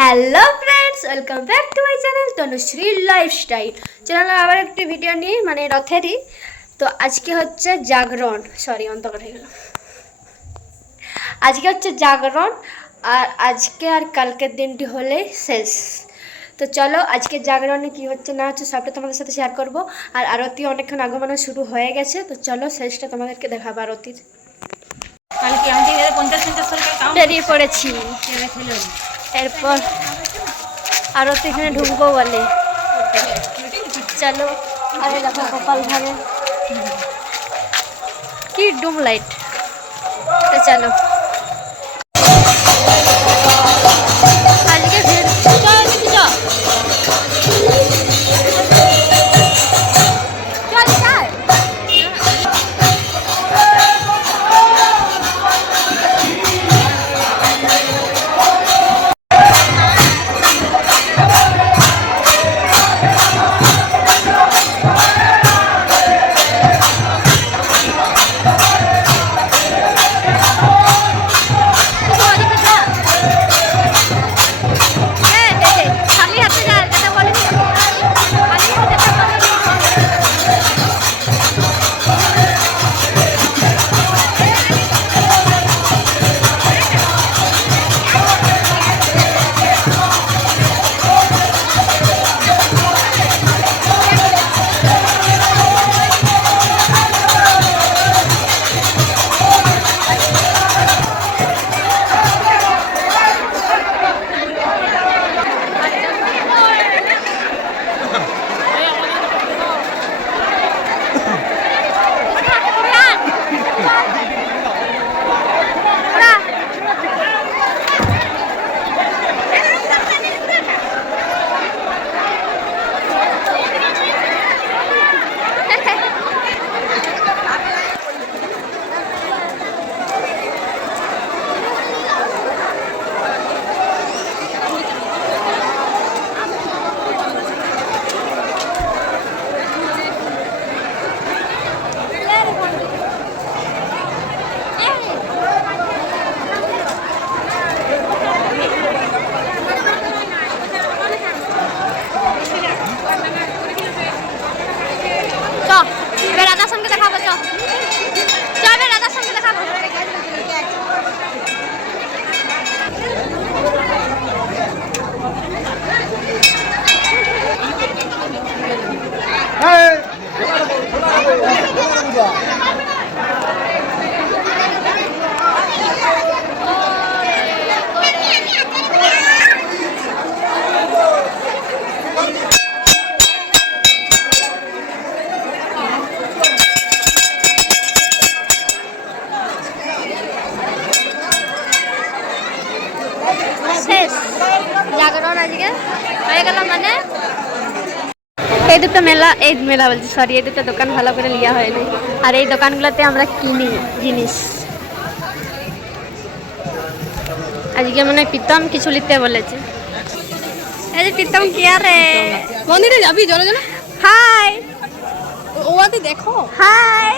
Hello friends welcome back to my channel Tanushree lifestyle চ্যানেলে আবার একটি ভিডিও নিয়ে মানে রথেরই। তো আজকে হচ্ছে জাগরণ। সরি অন্তকর হয়ে গেল। আজকে হচ্ছে জাগরণ, আর আজকে আর কালকের দিনটি হলে শেষ। তো চলো আজকে জাগরণে কি হচ্ছে না হচ্ছে সবটা তোমাদের সাথে শেয়ার করব। আর আরতি অনেকক্ষণ আগমনে শুরু হয়ে গেছে তো চলো শেষটা তোমাদেরকে দেখাবো আরতির। বেরিয়ে পড়েছি। এরপর আরতি এখানে ঢুকবো বলে। চলো আরে দেখো কপাল ভাবে কি ডুম লাইট তো চলো। জাগরণ আজকে। হয়ে গেল মানে? এই দুটো মেলা এই মেলা বলছি সরি এই দুটো দোকান ভালো করে লিয়া হয়নি। আর এই দোকানগুলোতে আমরা কিনি জিনিস। আজকে মনে প্রীতম কিছু নিতে বলেছে। এই যে প্রীতম কি আরে? মন্দিরে যাবি জলে জলে? হাই। ওয়াতে দেখো। হাই।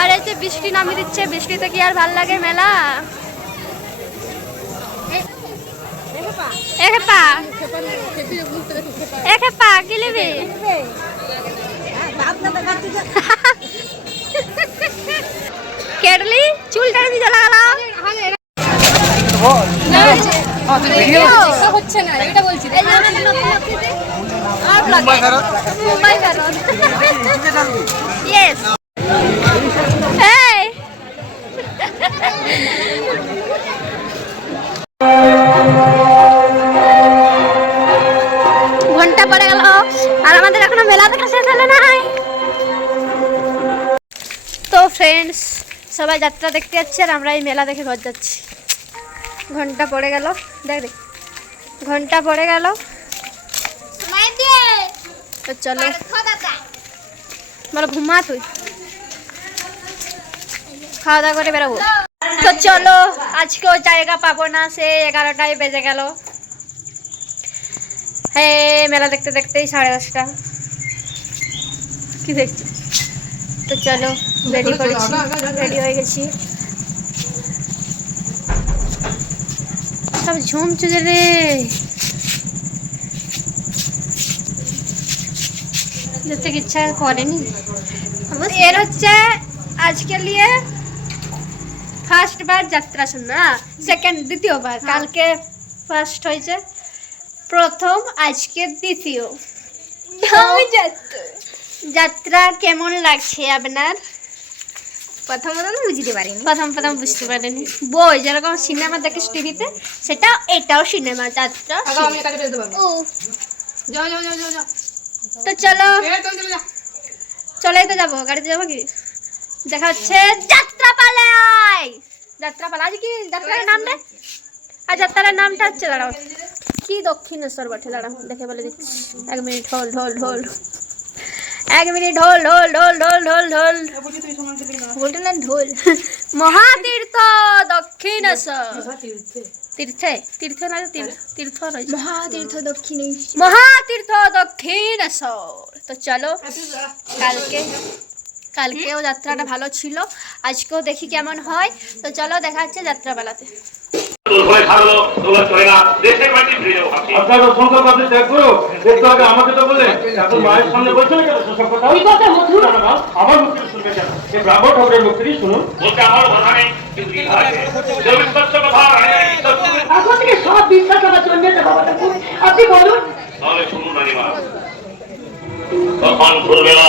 আর এই যে বৃষ্টি নামিয়ে দিচ্ছে বৃষ্টিতে কি আর ভালো লাগে মেলা? একে পা একে পা কি কেটলি, চুল টাড়ি দিয়ে চলে গেল হচ্ছে না এটা বলছি নাই। তো ফ্রেন্ডস সবাই যাত্রা দেখতে যাচ্ছে আর আমরা এই মেলা দেখে ঘর যাচ্ছি। ঘণ্টা পড়ে গেল। দেখ দেখ। ঘণ্টা পড়ে গেল। তো চলো। বলো ঘুমা তুই। খাওয়া দাওয়া করে বেরোবো। তো চলো আজকেও জায়গা পাবো না সে এগারোটায় বেজে গেল। হ্যাঁ মেলা দেখতে দেখতেই সাড়ে দশটা। কি দেখছি। তো চলো রেডি করেছি। রেডি হয়ে গেছি। সব ঝুমছে রে। যেতে ইচ্ছা করেনি। এর হচ্ছে আজকে লিয়ে ফার্স্ট বার যাত্রা শুননা সেকেন্ড দ্বিতীয়বার। কালকে ফার্স্ট হয়েছে। প্রথম আজকে দ্বিতীয়। যাত্রা। কেমন লাগছে আপনার? প্রথম প্রথম বুঝতে পারিনি। প্রথম প্রথম বুঝতে পারেনি। বই যেরকম সিনেমা দেখিস টিভিতে সেটা এটাও সিনেমা যাত্রা ও তো চলো। চল, তো যাব গাড়িতে যাব কি? দেখা হচ্ছে যাত্রা পালায় যাত্রা পালা আজ কি যাত্রার নাম রে? আর যাত্রার নামটা হচ্ছে দাঁড়াও। কি দক্ষিণেশ্বর বটে দাঁড়াও দেখে বলে দিচ্ছি। এক মিনিট ঢোল ঢোল ঢোল এক মিনিট ঢোল ঢোল ঢোল ঢোল ঢোল ঢোল। বলতে না ঢোল। মহাতীর্থ দক্ষিণেশ্বর। তীর্থে তীর্থ না তীর্থ তীর্থ মহাতীর্থ দক্ষিণে মহাতীর্থ দক্ষিণেশ্বর। তো চলো কালকে কালকেও যাত্রাটা ভালো ছিল। আজকেও দেখি কেমন হয়। তো চলো দেখা হচ্ছে যাত্রাবেলাতে আগে আমাকে তো বললেন মায়ের সামনে বলছো কেন? সেসব কথা ওই কথা মধুর না মা আমার মুখ শুনবে কেন? এই ব্রাহ্মণ ঠাকুরের মুখ শুনুন। বলতে আমার কথা নেই এখন থেকে সব বিশ্বাস আমার জন্য বাবা আপনি বলুন। তাহলে শুনুন তখন ভোরবেলা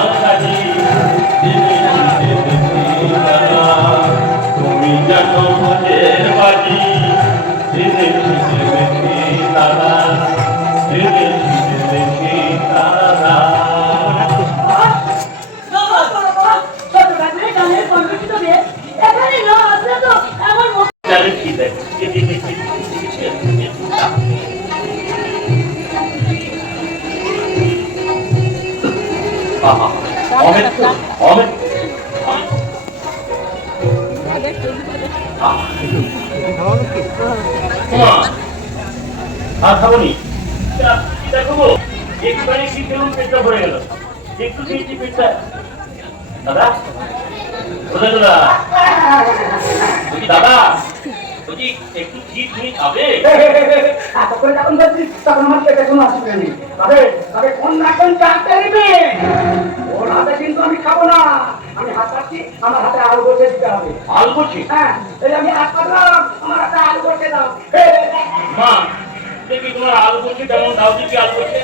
দেখো কি কেমন পেটটা ভরে গেল। একটু খেয়েছি পেটটা দাদা? কোথায় দাদা। বলছি দাদা বলছি একটু ঘি তুমি খাবে? এত যখন বলছি তখন আমার পেটে কোনো অসুবিধা নেই তবে তবে কোন না কোন দিবে ওর হাতে কিন্তু আমি খাব না। আমি হাত পাচ্ছি আমার হাতে আলু বসে দিতে হবে। আল করছি হ্যাঁ এই আমি হাত পাতলাম আমার হাতে আলু বসে দাও। মা দেখি তোমার আলু করছে কেমন দাও দেখি আলু করছে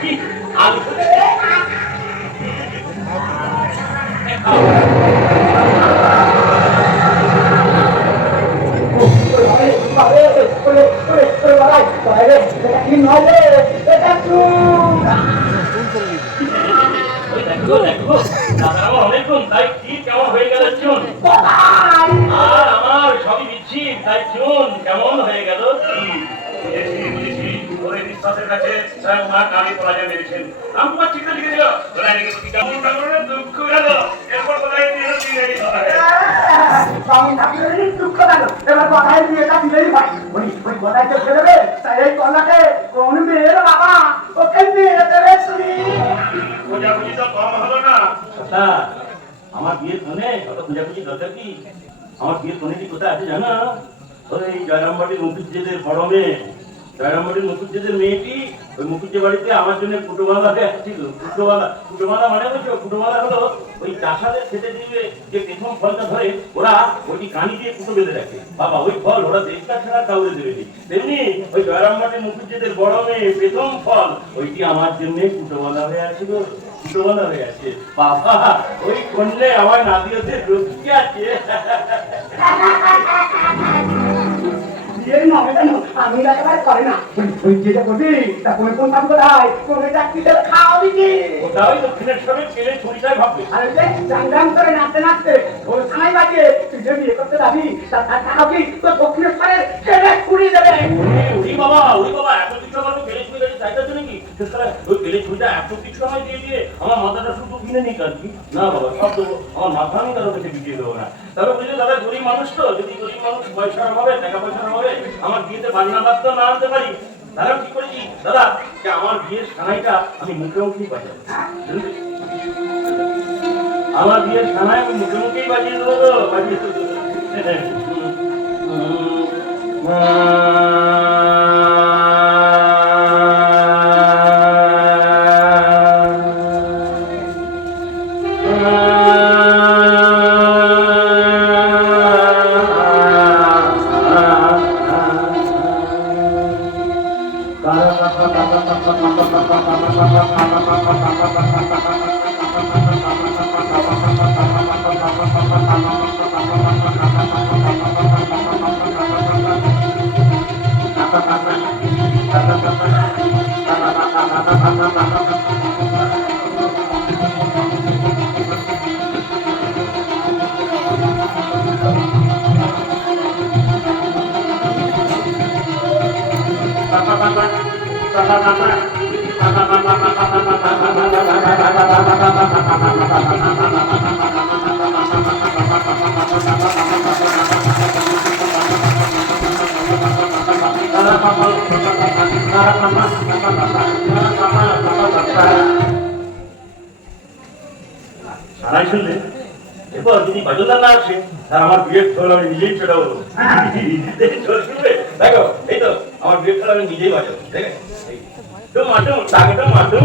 কি আলু করছে মা কালী পরাজয় মেরেছেন। আমি তোমার চিন্তা লিখে ওরা লিখে কেমন ঠাকুরের দুঃখ গেল এরপর কোথায় নিয়ে দিলেই দুঃখ গেল এবার কথায় বিয়েটা দিলেই ভাই ওই ওই কথায় তো ছেড়ে তাই এই কন্যাকে কোন মেয়ের বাবা ওকে মেয়ে দেবে তুমি। খোঁজাখুঁজি তো কম হলো না। আমার বিয়ের ফোনে অত খোঁজাখুঁজি দরকার কি? আমার বিয়ের ফোনে কি কোথায় আছে জানো? ওই জয়রামবাটির মুখুজ্জেদের বড় মেয়ে। জয়রামবাটির মুখুজ্জেদের মেয়েটি ওই মুখুজ্জে বাড়িতে আমার জন্য ফুটোবাঁধা ছিল। ফুটোবাঁধা ফুটোবাঁধা মানে হচ্ছে ফুটোবাঁধা হলো ওই চাষাদের খেতে দিবে যে প্রথম ফলটা ধরে ওরা ওইটি কানি দিয়ে ফুটো বেঁধে রাখে। বাবা ওই ফল ওরা দেশটা ছাড়া কাউরে দেবেনি তেমনি ওই জয়রামবাটির মুখুজ্জেদের বড় মেয়ে প্রথম ফল ওইটি আমার জন্য ফুটোবাঁধা হয়ে আছে গো হয়ে আছে বাবা ওই করলে আমার নাদিওদের রক্ষী আছে? বিয়ের নামে আমি একেবারে করে না ওই যেটা করবি তা কোন কোন কাম কোথায় কোন চাকরিতে খাওয়াবি কি ওটাই দক্ষিণেশ্বরের ছেলে ছুরিটাই ভাববে আর যে জাম জাম করে নাচতে নাচতে ওর সানাই বাজে তুই যে বিয়ে করতে যাবি তা টাকা কি তোর দক্ষিণেশ্বরের ছেলে কুড়ি দেবে ওরে বাবা ওরে বাবা এত কিছু আমার কেলে ছুরি গেছে চাইতেছে নাকি ওই কেলে ছুরিটা এত কিছু আমায় দিয়ে দিয়ে আমার মাথাটা শুধু কিনে নিই কাজকি না বাবা সব দেবো আমার মাথা আমি কারও কাছে বিকিয়ে দেবো না তবে বুঝলি দাদা গরিব মানুষ তো যদি গরিব মানুষ পয়সার অভাবে টাকা পয়সার অভাবে আমার বিয়েতে বাজনা বাজতে না আনতে পারি। দাদা, কি করেছি? দাদা যে আমার বিয়ের সানাইটা আমি মুখে মুখেই বাজাবো? আমার বিয়ের সানাই আমি মুখে মুখেই বাজিয়ে দেবো বাজিয়ে দেবো। আমার বিয়ের আমি নিজেই ছোটাবো ছোল শুনবে দেখো এই। তো আমার বিয়ের আমি নিজেই বাজাবো দেখে টমাটম টাক টমাটম টমাটম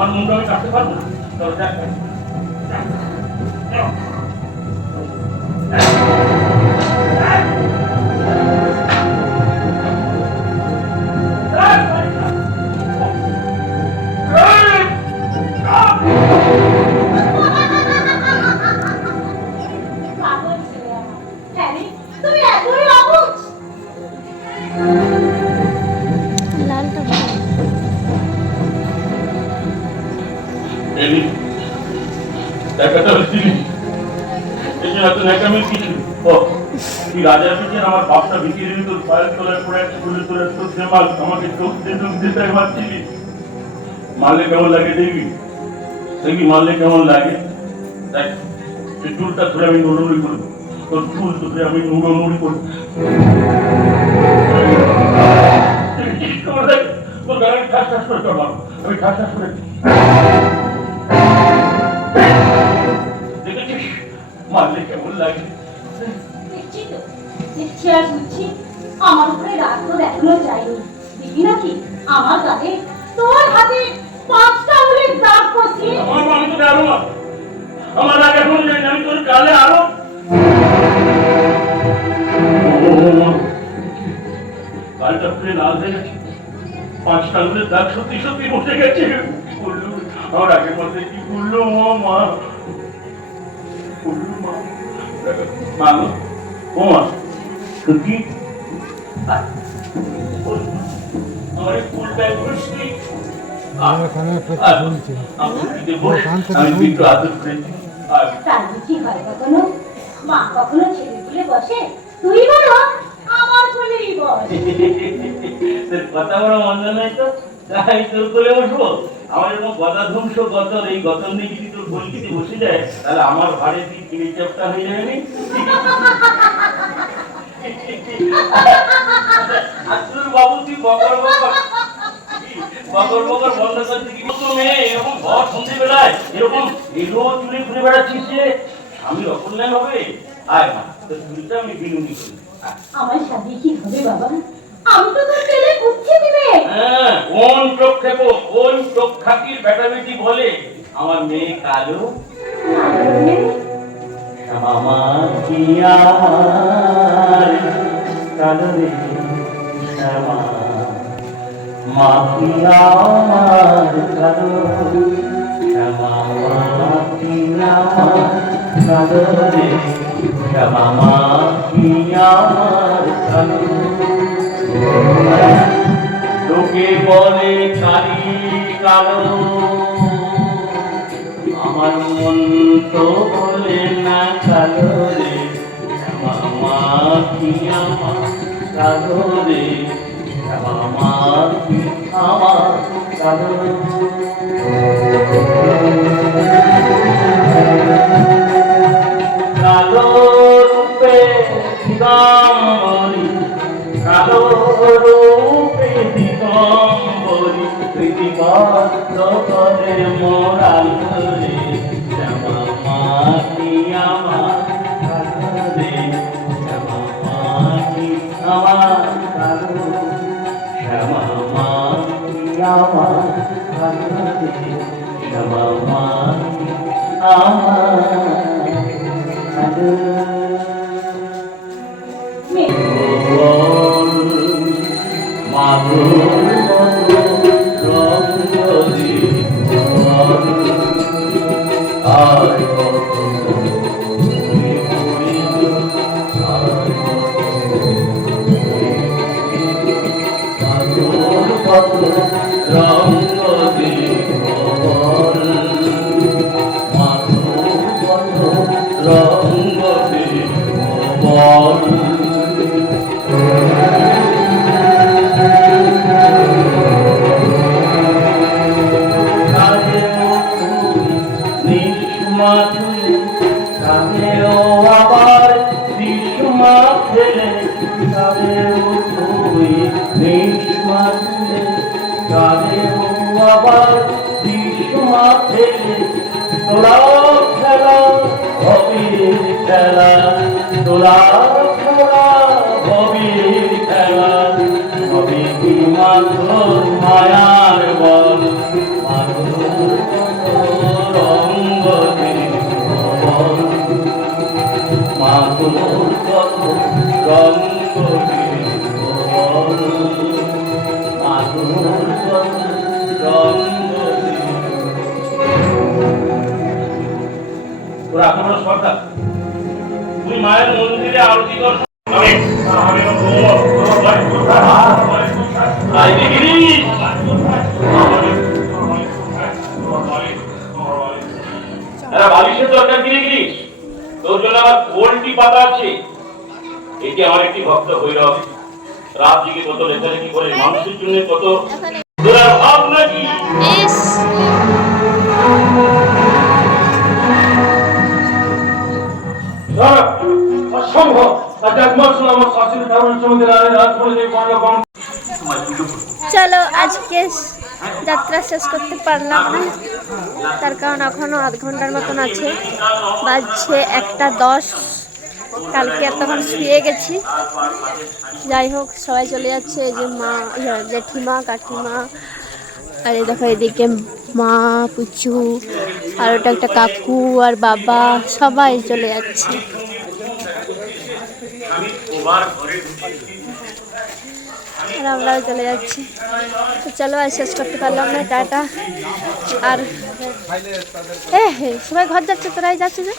আমার মুন্ডু আমি কাটতে পারব না। তোর এলি দেখাটা হচ্ছিলি এই যে এত ন্যাকামি কিছু ও তুই রাজা পিছিয়ে আমার বাপটা বিক্রি দিবি তোর পায়ের তলায় পড়ে আছে তুলে তুলে তোর দেমাল আমাকে চোখ দিয়ে চোখ দিয়ে তাই মারছিলি মারলে কেমন লাগে দেখবি দেখবি মারলে কেমন লাগে দেখ তুই চুলটা ধরে আমি নুড়ুড়ি করব তোর চুল ধরে আমি নুড়োনুড়ি করব তোর গাড়ি ঠাস ঠাস করে আমি ঠাস ঠাস করে মারলে কেমন লাগে? দেখছি তো দেখছি আর বুঝছি। আমার উপরে রাগ তো দেখানো যায়নি। দেখি নাকি আমার গায়ে তোর হাতে পাঁচটা উলের দাগ বসিয়ে আমার আমি তো আরও আমার আগে এখন জানি আমি তোর গালে আরও গালটা ফুলে লাল হয়ে গেছে। পাঁচটা আঙুলের দাগ সত্যি সত্যি বসে গেছে। আমার আগে বলতে কি করল ও মা। বল। আমার আমি একটু আদর করেছি হয় কখনো মা কখনো ছেলে বলে বসে তুই বলো আমার বলেই বস কথা বড় মন্দ নয় তো তাই তোর কোলে বসবো আমার এরকম গদা ধ্বংস গতর এই গতর নিয়ে যদি তোর বলকিতে বসে যায়, তাহলে আমার ভাড়ে তুই কিনে চাপটা হয়ে যাবে? আর বাবু, তুই বকর বকর। সন্ধে বেলায় এরকম এলো ঘুরে বেড়াচ্ছিস যে? আমি অকল্যাণ হবে? আয় আমার সাথে কি হবে বাবা? আমি তো হ্যাঁ, বলে আমার মেয়ে কালো? আমার কালো রে শ্যামা। কালো শ্যামা। মা আমার কালো রে লোকে বলে কালি কালো। আমার মন তো বলে না কালো রে মামা কি আমার কালো রে মামা কি আমার কালো কালো দিগম্বরী প্রীতিবদ্ধ করে মোরাল রে শ্যামা মাটি আমার কালো রে শ্যামা মাটি আমার কালো শ্যামা মাটি আমার কালো রে শ্যামা মাটি আমার কালো শেষ করতে পারলাম না। তার কারণ এখনও আধ ঘণ্টার মতন আছে। বাজছে একটা দশ। কালকে এতক্ষণ শুয়ে গেছি। যাই হোক, সবাই চলে যাচ্ছে। যে মা জেঠিমা, কাকিমা, আর এই দেখো এদিকে মা, পুচু, আর ওটা একটা কাকু, আর বাবা, সবাই চলে যাচ্ছে। আর আমরাও চলে যাচ্ছি। তো চলো আর শেষ করতে পারলাম না টাটা। আর এ হে সবাই ঘর যাচ্ছে তোরাই যাচ্ছে যে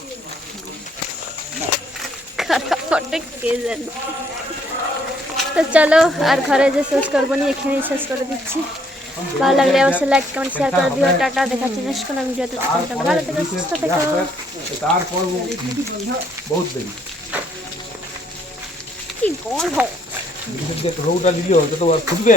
তো চলো আর ঘরে যে শেষ করব নি এখানেই শেষ করে দিচ্ছি। ভালো লাগলে অবশ্যই লাইক কমেন্ট শেয়ার করে দিও। টাটা দেখাচ্ছি নেক্সট কোনো ভিডিওতে। ভালো থেকো সুস্থ থেকো। তারপর বহুত দেরি। কি গন্ধ? রৌটা দিলে হয়তো তো আর ফুটবে।